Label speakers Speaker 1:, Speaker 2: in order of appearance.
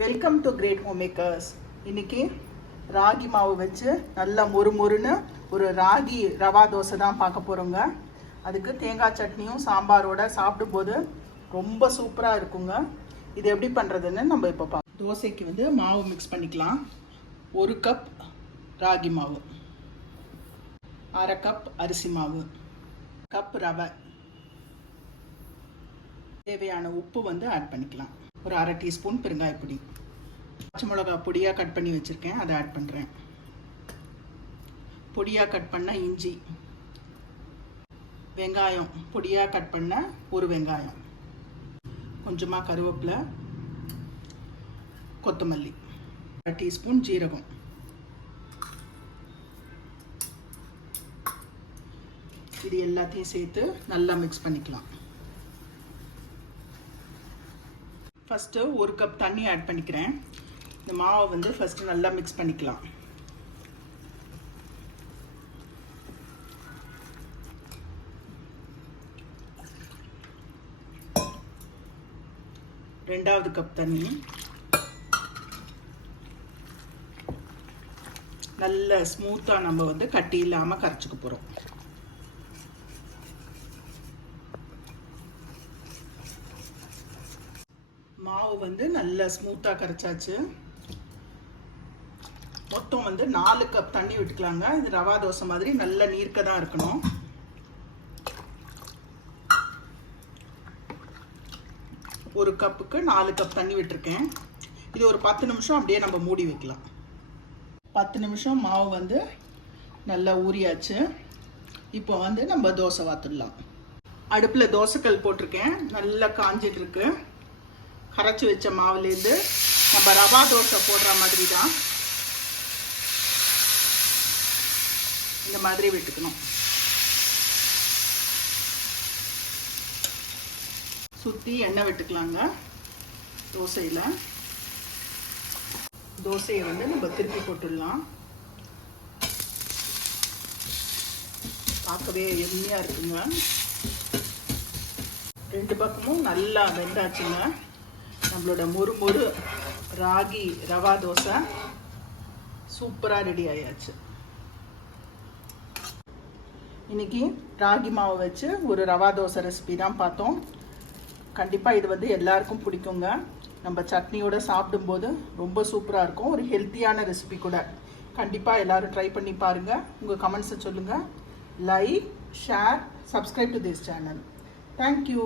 Speaker 1: Welcome to great home makers இன்னைக்கு ராகி மாவு வச்சு நல்லா மொறு மொறுன்னு ஒரு ராகி ரவா தோசை தான் பார்க்க போகிறோங்க அதுக்கு தேங்காய் சட்னியும் சாம்பாரோட சாப்பிடும்போது ரொம்ப சூப்பராக இருக்குங்க. இது எப்படி பண்ணுறதுன்னு நம்ம இப்போ பார்க்கலாம் தோசைக்கு வந்து மாவு மிக்ஸ் பண்ணிக்கலாம். ஒரு கப் ராகி மாவு. அரை கப் அரிசி மாவு. கப் ரவை. தேவையான உப்பு வந்து ஆட் பண்ணிக்கலாம். ஒரு அரை டீஸ்பூன் பெருங்காய பொடி. பச்சை மிளகா பொடியாக கட் பண்ணி வச்சுருக்கேன். அதை ஆட் பண்ணுறேன் பொடியாக கட் பண்ண இஞ்சி. வெங்காயம் பொடியாக கட் பண்ண ஒரு வெங்காயம். கொஞ்சமாக கருவேப்பிலை கொத்தமல்லி அரை டீஸ்பூன் ஜீரகம். இது எல்லாத்தையும் சேர்த்து நல்லா மிக்ஸ் பண்ணிக்கலாம். ஃபஸ்ட்டு ஒரு கப் தண்ணி ஆட் பண்ணிக்கிறேன். இந்த மாவை வந்து ஃபஸ்ட்டு நல்லா மிக்ஸ் பண்ணிக்கலாம். ரெண்டாவது கப் தண்ணி. நல்ல ஸ்மூத்தாக நம்ம வந்து கட்டி இல்லாமல் கரைச்சிக்க போகிறோம் மாவு வந்து நல்லா ஸ்மூத்தாக கரைச்சாச்சு. மொத்தம் வந்து நாலு கப் தண்ணி விட்டுக்கலாங்க. இது ரவா தோசை மாதிரி நல்ல நீர்க்க தான் இருக்கணும். ஒரு கப்புக்கு நாலு கப் தண்ணி விட்டுருக்கேன். இது ஒரு பத்து நிமிஷம் அப்படியே நம்ம மூடி வைக்கலாம். பத்து நிமிஷம் மாவு வந்து நல்லா ஊறியாச்சு. இப்போ வந்து நம்ம தோசை வாத்துடலாம் அடுப்பில் தோசைக்கல் போட்டிருக்கேன். நல்லா காஞ்சிட்டு இருக்கு. கரைச்சி வச்ச மாவுலேருந்து நம்ம ரவா தோசை போடுற மாதிரி தான் இந்த மாதிரி விட்டுக்கணும். சுற்றி எண்ணெய் விட்டுக்கலாங்க தோசையில். தோசையை வந்து நம்ம திருப்பி போட்டுடலாம். பார்க்கவே எளிமையாக இருக்குங்க. ரெண்டு பக்கமும் நல்லா வெந்தாச்சுங்க. நம்மளோட மொறு மொறு ராகி ரவா தோசை சூப்பராக ரெடி ஆயாச்சு. இன்னைக்கு ராகி மாவு வச்சு ஒரு ரவா தோசை ரெசிபி தான் பார்த்தோம். கண்டிப்பாக இது வந்து எல்லாருக்கும் பிடிக்குங்க. நம்ம சட்னியோட சாப்பிடும்போது ரொம்ப சூப்பராக இருக்கும். ஒரு ஹெல்த்தியான ரெசிபி கூட. கண்டிப்பாக எல்லாரும் ட்ரை பண்ணி பாருங்கள் உங்கள் கமெண்ட்ஸை சொல்லுங்கள் like share subscribe to this channel thank you